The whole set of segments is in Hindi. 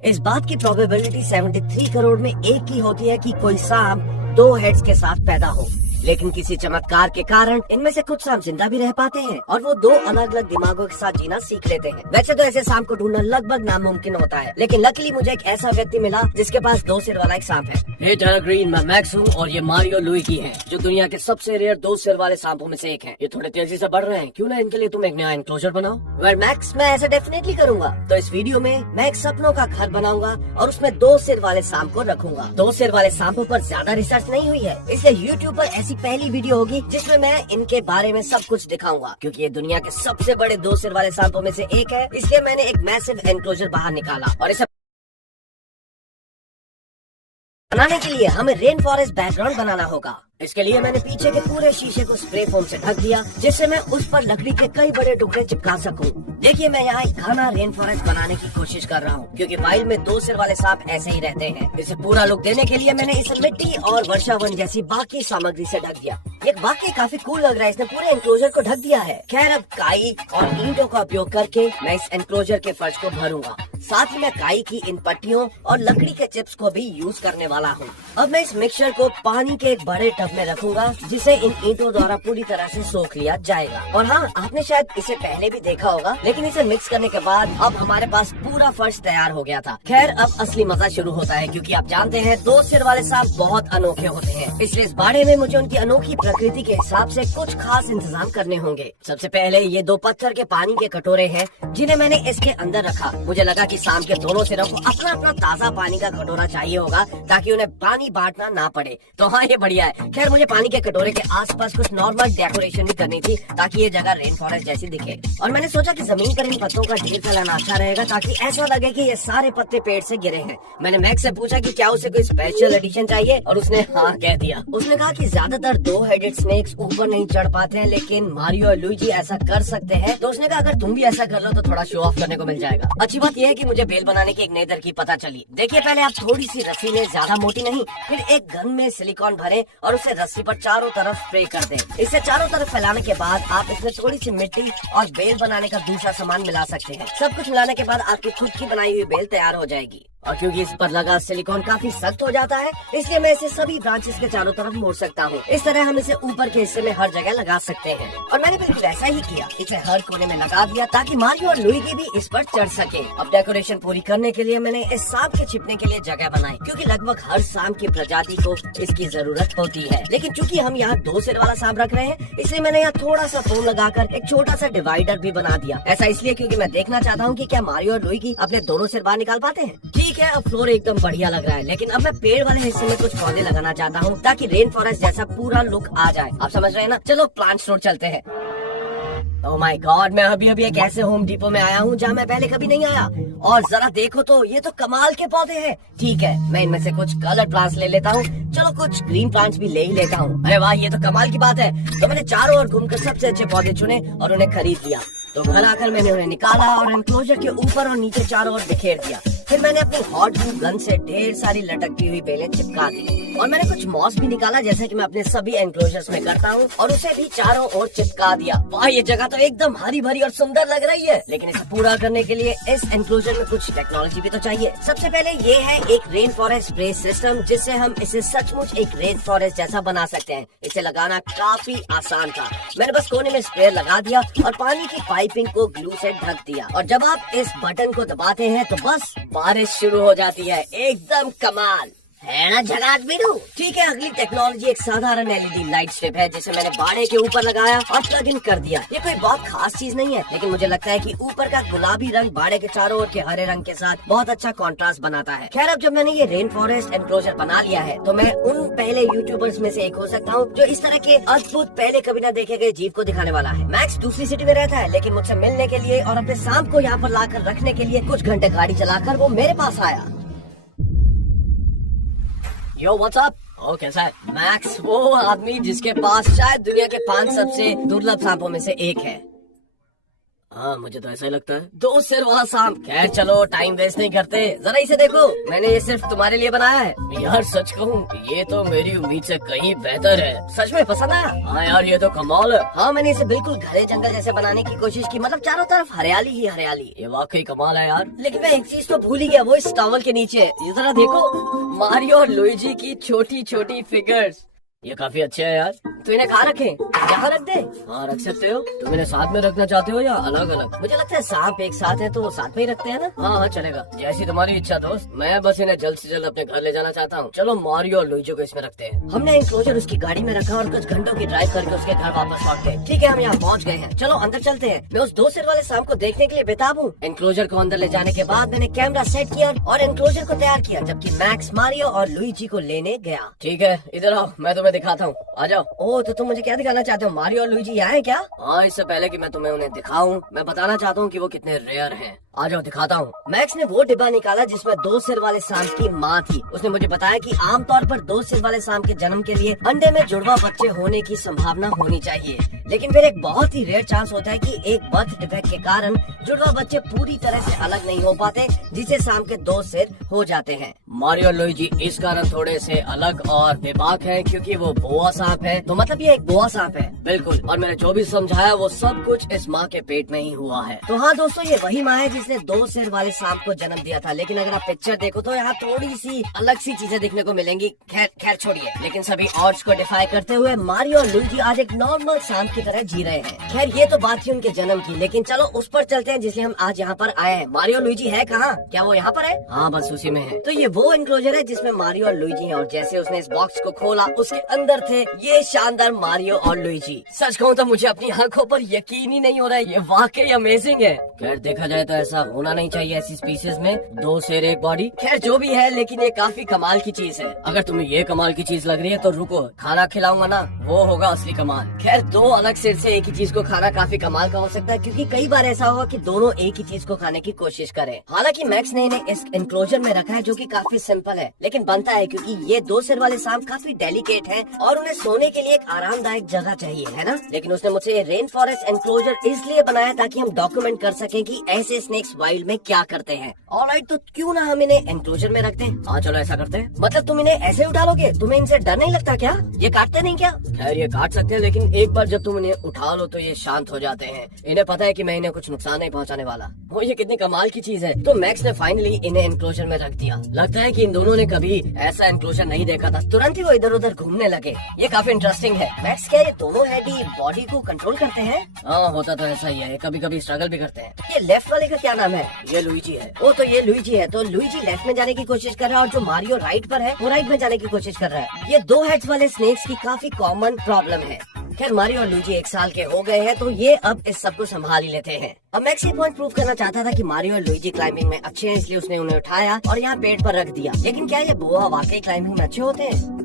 इस बात की प्रोबेबिलिटी 73 करोड़ में एक की होती है कि कोई सांप दो हेड्स के साथ पैदा हो, लेकिन किसी चमत्कार के कारण इनमें से कुछ सांप जिंदा भी रह पाते हैं और वो दो अलग अलग दिमागों के साथ जीना सीख लेते हैं। वैसे तो ऐसे सांप को ढूंढना लगभग नामुमकिन होता है, लेकिन लकीली मुझे एक ऐसा व्यक्ति मिला जिसके पास दो सिर वाला एक सांप है। हे टेलर ग्रीन, मैं मैक्स हूँ और ये मारियो लुइगी है, जो दुनिया के सबसे रेयर दो सिर वाले सांपों में से एक है। ये थोड़े तेजी से बढ़ रहे हैं, क्यों ना इनके लिए तुम एक नया एनक्लोजर बनाओ। वेल मैक्स, मैं ऐसा डेफिनेटली करूंगा। तो इस वीडियो में मैं एक सपनों का घर बनाऊंगा और उसमें दो सिर वाले सांप को रखूंगा। दो सिर वाले सांपों पर ज्यादा रिसर्च नहीं हुई है, इसलिए यूट्यूब पर ऐसी पहली वीडियो होगी जिसमें मैं इनके बारे में सब कुछ दिखाऊंगा। क्योंकि ये दुनिया के सबसे बड़े दो सिर वाले सांपों में से एक है, इसलिए मैंने एक मैसिव एनक्लोजर बाहर निकाला। और इसे बनाने के लिए हमें रेन फॉरेस्ट बैकग्राउंड बनाना होगा। इसके लिए मैंने पीछे के पूरे शीशे को स्प्रे फोम से ढक दिया, जिससे मैं उस पर लकड़ी के कई बड़े टुकड़े चिपका सकूं। देखिए, मैं यहाँ एक घना रेन फॉरेस्ट बनाने की कोशिश कर रहा हूँ, क्योंकि वाइल्ड में दो सिर वाले सांप ऐसे ही रहते हैं। इसे पूरा लुक देने के लिए मैंने इसे मिट्टी और वर्षावन जैसी बाकी सामग्री से ढक दिया। ये वाकई काफी कूल लग रहा है, इसने पूरे एनक्लोजर को ढक दिया है। खैर, अब काई और ईंटों का उपयोग करके मैं इस एनक्लोजर के फर्श को भरूंगा। साथ ही मैं काई की इन पट्टियों और लकड़ी के चिप्स को भी यूज करने वाला हूँ। अब मैं इस मिक्सचर को पानी के एक बड़े टब में रखूंगा, जिसे इन ईंटों द्वारा पूरी तरह से सोख लिया जाएगा। और हाँ, आपने शायद इसे पहले भी देखा होगा, लेकिन इसे मिक्स करने के बाद अब हमारे पास पूरा फर्श तैयार हो गया था। खैर, अब असली मजा शुरू होता है, क्योंकि आप जानते हैं दो सिर वाले सांप बहुत अनोखे होते हैं। इसलिए इस बाड़े में मुझे उनकी अनोखी प्रकृति के हिसाब से कुछ खास इंतजाम करने होंगे। सबसे पहले ये दो पत्थर के पानी के कटोरे हैं, जिन्हें मैंने इसके अंदर रखा। मुझे लगा कि सांप के दोनों सिरों को अपना अपना ताज़ा पानी का कटोरा चाहिए होगा, ताकि उन्हें पानी बांटना ना पड़े। तो हाँ, ये बढ़िया है। खैर, मुझे पानी के कटोरे के आसपास कुछ नॉर्मल डेकोरेशन भी करनी थी, ताकि ये जगह रेन फॉरेस्ट जैसी दिखे। और मैंने सोचा कि जमीन पर इन पत्तों का ढेर फैलाना अच्छा रहेगा, ताकि ऐसा लगे कि ये सारे पत्ते पेड़ से गिरे हैं। मैंने मैक्स से पूछा कि क्या उसे कोई स्पेशल एडिशन चाहिए, और उसने हाँ कह दिया। उसने कहा कि ज्यादातर दो हेडेड स्नेक्स ऊपर नहीं चढ़ पाते हैं, लेकिन मारियो और लुइगी ऐसा कर सकते हैं। तो उसने कहा अगर तुम भी ऐसा कर लो तो थोड़ा शो ऑफ करने को मिल जाएगा। अच्छी बात यह है कि मुझे बेल बनाने की एक नई तरकीब पता चली। देखिए, पहले आप थोड़ी सी रस्सी में, ज्यादा मोटी नहीं, फिर एक गन में सिलिकॉन भरे और उसे रस्सी पर चारों तरफ स्प्रे कर दें। इसे चारों तरफ फैलाने के बाद आप इसमें थोड़ी सी मिट्टी और बेल बनाने का दूसरा सामान मिला सकते हैं। सब कुछ मिलाने के बाद आपकी खुद की बनाई हुई बेल तैयार हो जाएगी। और क्योंकि इस पर लगा सिलिकॉन काफी सख्त हो जाता है, इसलिए मैं इसे सभी ब्रांचेस के चारों तरफ मोड़ सकता हूँ। इस तरह हम इसे ऊपर के हिस्से में हर जगह लगा सकते हैं। और मैंने बिल्कुल ऐसा ही किया, इसे हर कोने में लगा दिया, ताकि मारियो और लुइगी भी इस पर चढ़ सके। अब डेकोरेशन पूरी करने के लिए मैंने इस सांप के छिपने के लिए जगह बनाई, क्योंकि लगभग हर सांप की प्रजाति को इसकी जरूरत होती है। लेकिन चूंकि हम यहाँ दो सिर वाला सांप रख रहे हैं, इसलिए मैंने यहाँ थोड़ा सा फोम लगाकर एक छोटा सा डिवाइडर भी बना दिया। ऐसा इसलिए क्योंकि मैं देखना चाहता हूँ कि क्या मारियो और लुइगी अपने दोनों सिर बाहर निकाल पाते हैं। ठीक है, अब फ्लोर एकदम बढ़िया लग रहा है, लेकिन अब मैं पेड़ वाले हिस्से में कुछ पौधे लगाना चाहता हूँ, ताकि रेन फॉरेस्ट जैसा पूरा लुक आ जाए। आप समझ रहे हैं ना? चलो प्लांट स्टोर चलते हैं। ओह माय गॉड, मैं अभी एक ऐसे होम डिपो में आया हूँ जहाँ मैं पहले कभी नहीं आया। और जरा देखो तो, ये तो कमाल के पौधे हैं। ठीक है, मैं इनमें से कुछ कलर प्लांट्स ले लेता हूँ। चलो कुछ ग्रीन प्लांट्स भी ले ही लेता हूँ। अरे वाह, ये तो कमाल की बात है। तो मैंने चारों ओर घूमकर सबसे अच्छे पौधे चुने और उन्हें खरीद लिया। तो घर आकर मैंने उन्हें निकाला और एनक्लोजर के ऊपर और नीचे चारों ओर बिखेर दिया। फिर मैंने अपनी हॉट ग्लू गन से ढेर सारी लटकती हुई बेलें चिपका दी। और मैंने कुछ मॉस भी निकाला, जैसे कि मैं अपने सभी एनक्लोजर्स में करता हूँ, और उसे भी चारों ओर चिपका दिया। वाह, ये जगह तो एकदम हरी भरी और सुंदर लग रही है। लेकिन इसे पूरा करने के लिए इस एनक्लोजर में कुछ टेक्नोलॉजी भी तो चाहिए। सबसे पहले ये है एक रेन फॉरेस्ट स्प्रे सिस्टम, जिससे हम इसे सचमुच एक रेन फॉरेस्ट जैसा बना सकते हैं। इसे लगाना काफी आसान था। मैंने बस कोने में स्प्रे लगा दिया और पानी की पाइपिंग को ग्लू से ढक दिया। और जब आप इस बटन को दबाते हैं तो बस बारिश शुरू हो जाती है। एकदम कमाल है ना जगात बिडू? ठीक है, अगली टेक्नोलॉजी एक साधारण एलईडी लाइट स्ट्रिप है, जिसे मैंने बाड़े के ऊपर लगाया और प्लग इन कर दिया। ये कोई बहुत खास चीज नहीं है, लेकिन मुझे लगता है कि ऊपर का गुलाबी रंग बाड़े के चारों ओर के हरे रंग के साथ बहुत अच्छा कॉन्ट्रास्ट बनाता है। खैर, अब जब मैंने ये रेन फॉरेस्ट एनक्लोजर बना लिया है, तो मैं उन पहले यूट्यूबर्स में से एक हो सकता हूँ जो इस तरह के अद्भुत पहले कभी न देखे गए जीव को दिखाने वाला है। मैक्स दूसरी सिटी में रहता है, लेकिन मुझसे मिलने के लिए और अपने सांप को यहाँ पर लाकर रखने के लिए कुछ घंटे गाड़ी चलाकर वो मेरे पास आया। Yo what's up? ओ कैसा है? मैक्स वो आदमी जिसके पास शायद दुनिया के 5 सबसे दुर्लभ सांपों में से एक है। हाँ मुझे तो ऐसा ही लगता है। 2 सिर वाला सांप। खैर चलो टाइम वेस्ट नहीं करते, जरा इसे देखो, मैंने ये सिर्फ तुम्हारे लिए बनाया है। यार सच कहूँ ये तो मेरी उम्मीद से कहीं बेहतर है। सच में पसंद आया? हाँ यार ये तो कमाल है। हाँ मैंने इसे बिल्कुल घने जंगल जैसे बनाने की कोशिश की, मतलब चारों तरफ हरियाली ही हरियाली। ये वाकई कमाल है यार। लेकिन मैं एक चीज तो भूल ही गया, वो इस टॉवल के नीचे है। ये जरा देखो, मारियो और लुइजी की छोटी छोटी फिगर्स। ये काफी अच्छे है यार। तो इन्हें कहाँ रखें? यहाँ रख दे? हाँ रख सकते हो। तुम इन्हें साथ में रखना चाहते हो या अलग अलग? मुझे लगता है सांप एक साथ है तो वो साथ में ही रखते हैं ना। हाँ हाँ चलेगा, जैसी तुम्हारी इच्छा दोस्त। मैं बस इन्हें जल्द से जल्द अपने घर ले जाना चाहता हूँ। चलो मारियो और लुइजी को इसमें रखते हैं। हमने एनक्लोजर उसकी गाड़ी में रखा और कुछ घंटों की ड्राइव करके उसके घर वापस लौट गए। ठीक है हम यहाँ पहुँच गए हैं, चलो अंदर चलते हैं। मैं उस 2 सिर वाले सांप को देखने के लिए बेताब हूँ। एनक्लोजर को अंदर ले जाने के बाद मैंने कैमरा सेट किया और एनक्लोजर को तैयार किया, जबकि मैक्स मारियो और लुइजी को लेने गया। ठीक है इधर आओ, मैं तुम्हें दिखाता हूँ, आ जाओ। ओह तो तुम मुझे क्या दिखाना चाहते हो? मारियो और लुइजी यहाँ है क्या? हाँ इससे पहले कि मैं तुम्हें उन्हें दिखाऊं, मैं बताना चाहता हूँ कि वो कितने रेयर हैं। आ जाओ दिखाता हूँ। मैक्स ने वो डिब्बा निकाला जिसमें 2 सिर वाले सांप की माँ थी। उसने मुझे बताया कि आमतौर पर 2 सिर वाले सांप के जन्म के लिए अंडे में जुड़वा बच्चे होने की संभावना होनी चाहिए, लेकिन फिर एक बहुत ही रेयर चांस होता है कि एक बर्थ डिफेक्ट के कारण जुड़वा बच्चे पूरी तरह से अलग नहीं हो पाते, जिससे सांप के 2 सिर हो जाते हैं। मारियो और लुइजी इस कारण थोड़े से अलग और बेबाक है क्योंकि वो बोआ सांप है। तो मतलब ये एक बोआ सांप है बिल्कुल, और मैंने जो भी समझाया वो सब कुछ इस माँ के पेट में ही हुआ है। तो हाँ दोस्तों ये वही माँ है जिसने 2 सिर वाले सांप को जन्म दिया था। लेकिन अगर आप पिक्चर देखो तो यहाँ थोड़ी सी अलग सी चीजें देखने को मिलेंगी। खैर छोड़िए, लेकिन सभी ऑड्स को डिफाई करते हुए मारियो और लुइजी आज एक नॉर्मल सांप की तरह जी रहे हैं। खैर ये तो बात थी उनके जन्म की, लेकिन चलो उस पर चलते हैं जिसलिए हम आज यहाँ पर आए हैं। मारियो लुइजी है कहाँ? क्या वो यहाँ पर है? हाँ बस उसी में है। तो ये वो एनक्लोजर है जिसमें मारियो और लुइजी हैं, और जैसे उसने इस बॉक्स को खोला उसके अंदर थे ये शानदार मारियो और लुइजी। सच कहूँ तो मुझे अपनी आंखों पर यकीन ही नहीं हो रहा है, ये वाकई अमेजिंग है। खैर देखा जाए तो ऐसा होना नहीं चाहिए ऐसी स्पीसीज में, 2 सिर एक बॉडी। खैर जो भी है, लेकिन ये काफी कमाल की चीज है। अगर तुम्हें ये कमाल की चीज लग रही है तो रुको, खाना खिलाऊंगा ना, वो होगा असली कमाल। खैर 2 अलग सिर से एक ही चीज को खाना काफी कमाल का हो सकता है, क्योंकि कई बार ऐसा होगा कि दोनों एक ही चीज को खाने की कोशिश करें। हालांकि मैक्स ने इन्हें इस एनक्लोजर में रखा है जो कि काफी सिंपल है, लेकिन बनता है क्योंकि ये 2 सिर वाले सांप काफी डेलिकेट हैं और उन्हें सोने के लिए एक आरामदायक जगह चाहिए, है ना। लेकिन उसने मुझसे ये रेन फॉरेस्ट एनक्लोजर इसलिए बनाया ताकि हम डॉक्यूमेंट कर सकें कि ऐसे स्नेक्स वाइल्ड में क्या करते हैं। ऑलराइट, तो क्यों ना हम इन्हें एनक्लोजर में रखते हैं। हाँ चलो ऐसा करते हैं। मतलब तुम इन्हें ऐसे उठा लोगे? तुम्हें इनसे डर नहीं लगता क्या? ये काटते नहीं क्या? खैर ये काट सकते हैं, लेकिन एक बार जब तुम इन्हें उठा लो तो ये शांत हो जाते हैं। इन्हें पता है कि मैं इन्हें कुछ नुकसान नहीं पहुंचाने वाला। वो ये कितनी कमाल की चीज है। तो मैक्स ने फाइनली इन्हें एनक्लोजर में रख दिया। लगता है कि इन दोनों ने कभी ऐसा एनक्लोजर नहीं देखा था, तुरंत ही वो इधर उधर घूमने लगे। ये काफी इंटरेस्टिंग है। मैक्स क्या ये दोनों हेड ही बॉडी को कंट्रोल करते हैं? हाँ होता तो ऐसा ही है, कभी कभी स्ट्रगल भी करते हैं। ये लेफ्ट वाले का क्या नाम है? ये लुइजी है। ओ तो ये लुइजी है, तो लुइजी लेफ्ट में जाने की कोशिश कर रहा है और जो मारियो राइट पर है वो राइट में जाने की कोशिश कर रहा है। ये 2 हेड्स वाले स्नेक्स की काफी कॉमन प्रॉब्लम है। खैर मारियो और लुइजी 1 साल के हो गए हैं तो ये अब इस सब को संभाल ही लेते हैं। अब मैक्स ये पॉइंट प्रूव करना चाहता था कि मारियो और लुइजी क्लाइंबिंग में अच्छे हैं, इसलिए उसने उन्हें उठाया और यहाँ पेड़ पर रख दिया। लेकिन क्या ये बोआ वाकई क्लाइंबिंग में अच्छे होते हैं?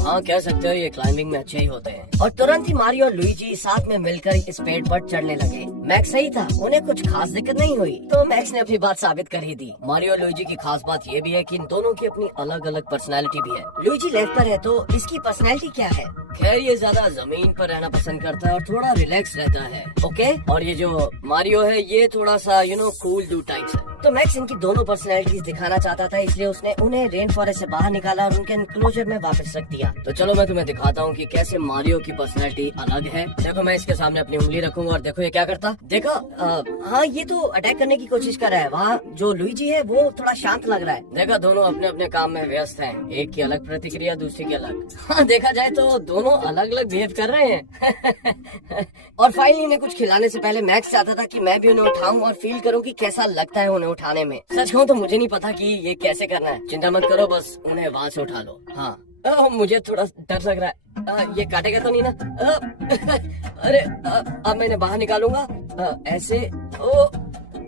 हाँ कह सकते हो, ये क्लाइंबिंग में अच्छे ही होते हैं। और तुरंत ही मारियो और लुइजी साथ में मिलकर इस पेड़ पर चढ़ने लगे। मैक्स सही था, उन्हें कुछ खास दिक्कत नहीं हुई, तो मैक्स ने अपनी बात साबित कर ही दी। मारियो और लुइजी की खास बात ये भी है कि इन दोनों की अपनी अलग अलग पर्सनैलिटी भी है। लुइजी लेफ्ट पर है तो इसकी पर्सनैलिटी क्या है? खैर ये ज्यादा जमीन पर रहना पसंद करता है और थोड़ा रिलैक्स रहता है। ओके, और ये जो मारियो है ये थोड़ा सा कूल डू टाइप्स है। तो मैक्स इनकी दोनों पर्सनैलिटीज दिखाना चाहता था, इसलिए उसने उन्हें रेन फॉरेस्ट से बाहर निकाला और उनके एनक्लोजर में वापस रख दिया। तो चलो मैं तुम्हें दिखाता हूँ कि कैसे मारियो की पर्सनैलिटी अलग है। देखो मैं इसके सामने अपनी उंगली रखूंगा और देखो ये क्या करता। देखो हाँ ये तो अटैक करने की कोशिश कर रहा है। वहाँ जो लुइजी है वो थोड़ा शांत लग रहा है। देखा दोनों अपने अपने काम में व्यस्त हैं, एक की अलग प्रतिक्रिया दूसरी की अलग। हाँ देखा जाए तो दोनों अलग अलग बिहेव कर रहे हैं। और फाइनली इन्हें कुछ खिलाने से पहले मैक्स चाहता था कि मैं भी उन्हें उठाऊं और फील करूं कि कैसा लगता है उन्हें उठाने में। सच कहूं तो मुझे नहीं पता कि ये कैसे करना है। चिंता मत करो, बस उन्हें वहाँ से उठा लो। हाँ मुझे थोड़ा डर लग रहा है। ये काटेगा तो नहीं ना? अरे अब मैंने बाहर निकालूंगा ऐसे। ओ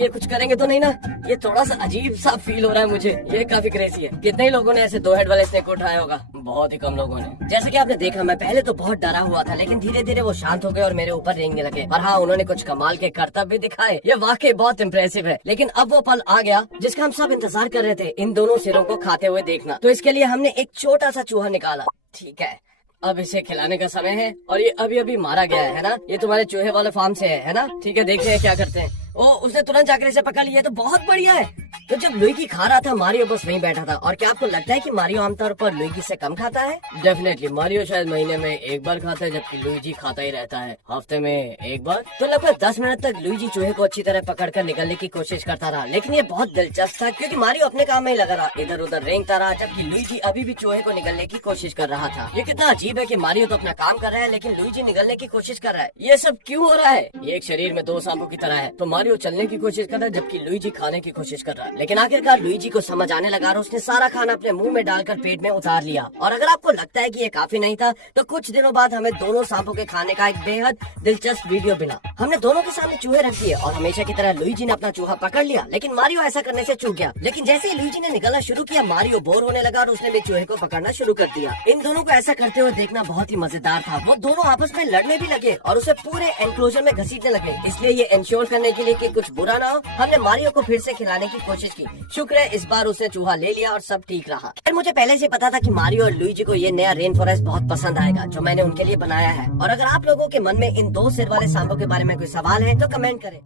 ये कुछ करेंगे तो नहीं ना? ये थोड़ा सा अजीब सा फील हो रहा है मुझे। ये काफी क्रेजी है। कितने ही लोगों ने ऐसे 2 हेड वाले स्नेक को उठाया होगा? बहुत ही कम लोगों ने। जैसे कि आपने देखा मैं पहले तो बहुत डरा हुआ था, लेकिन धीरे धीरे वो शांत हो गए और मेरे ऊपर रेंगने लगे। और हाँ उन्होंने कुछ कमाल के करतब भी दिखाए। ये वाकई बहुत इम्प्रेसिव है। लेकिन अब वो पल आ गया जिसका हम सब इंतजार कर रहे थे, इन दोनों सिरों को खाते हुए देखना। तो इसके लिए हमने एक छोटा सा चूहा निकाला। ठीक है अब इसे खिलाने का समय है और ये अभी अभी मारा गया है ना। ये तुम्हारे चूहे वाले फार्म से है ना। ठीक है, देखते हैं क्या करते हैं। ओ, उसने तुरंत जाकर इसे पकड़ लिया, तो बहुत बढ़िया है। तो जब लुइगी खा रहा था, मारियो बस वहीं बैठा था। और क्या आपको लगता है कि मारियो आमतौर पर लुइगी से कम खाता है? डेफिनेटली मारियो शायद महीने में एक बार खाता है, जबकि लुइगी खाता ही रहता है हफ्ते में एक बार। तो लगभग 10 मिनट तक लुइगी चूहे को अच्छी तरह पकड़कर निकलने की कोशिश करता रहा, लेकिन ये बहुत दिलचस्प था क्योंकि मारियो अपने काम में ही लगा रहा, इधर उधर रेंगता रहा, जबकि लुइगी अभी भी चूहे को निकलने की कोशिश कर रहा था। ये कितना अजीब है कि मारियो तो अपना काम कर रहा है, लेकिन लुइगी निकलने की कोशिश कर रहा है। ये सब क्यों हो रहा है? ये एक शरीर में दो सांपों की तरह है। तो मारियो चलने की कोशिश कर रहा है, जबकि लुइगी खाने की कोशिश कर रहा है। लेकिन आखिरकार लुइगी को समझ आने लगा और उसने सारा खाना अपने मुंह में डालकर पेट में उतार लिया। और अगर आपको लगता है कि ये काफी नहीं था, तो कुछ दिनों बाद हमें दोनों सांपों के खाने का एक बेहद दिलचस्प वीडियो मिला। हमने दोनों के सामने चूहे रख दिए और हमेशा की तरह लुइगी ने अपना चूहा पकड़ लिया, लेकिन मारियो ऐसा करने से चूक गया। लेकिन जैसे ही लुइगी ने निकलना शुरू किया, मारियो बोर होने लगा और उसने भी चूहे को पकड़ना शुरू कर दिया। इन दोनों को ऐसा करते हुए देखना बहुत ही मजेदार था। वो दोनों आपस में लड़ने भी लगे और उसे पूरे एनक्लोजर में घसीटने लगे। इसलिए ये इंश्योर करने के लिए कि कुछ बुरा ना हो, हमने मारियो को फिर से खिलाने की कोशिश की। शुक्र है इस बार उसने चूहा ले लिया और सब ठीक रहा। फिर मुझे पहले से पता था कि मारियो और लुइगी को ये नया रेन फॉरेस्ट बहुत पसंद आएगा, जो मैंने उनके लिए बनाया है। और अगर आप लोगों के मन में इन दो सिर वाले सांपों के बारे में कोई सवाल है तो कमेंट करें।